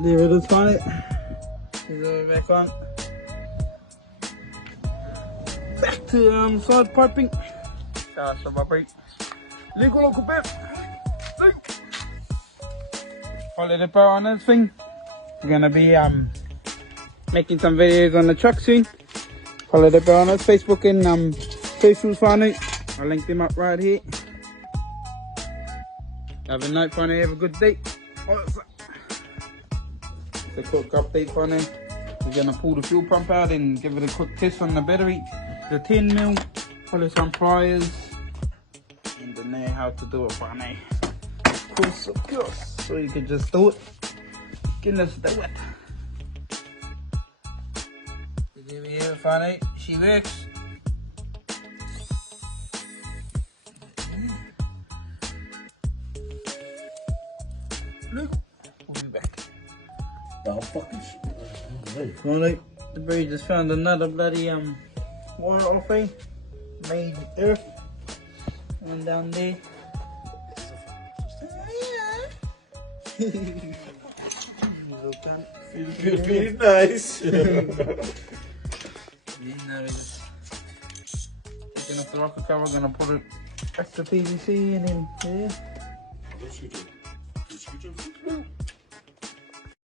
Leave it as on it. He's over back on. Back to side piping. Shout out to my break. Legal local bit. Follow the power on this thing. We're gonna be making some videos on the truck soon. Follow the power on us, Facebook and socials whaanau. I'll link them up right here. Have a night whaanau, have a good day. The quick update whaanau. We're gonna pull the fuel pump out and give it a quick test on the battery. The 10mm, follow some pliers, and then know how to do it whaanau. Of course, so you can just do it. Let's do it. There we have it whaanau. She works. Look, we'll be back. Oh, fucking shit. Right, the bird just found another bloody wire off thing. Made earth. One down there. Feels nice. Yeah, now we're just taking off the rocker cover, gonna put it back to PVC and then yeah.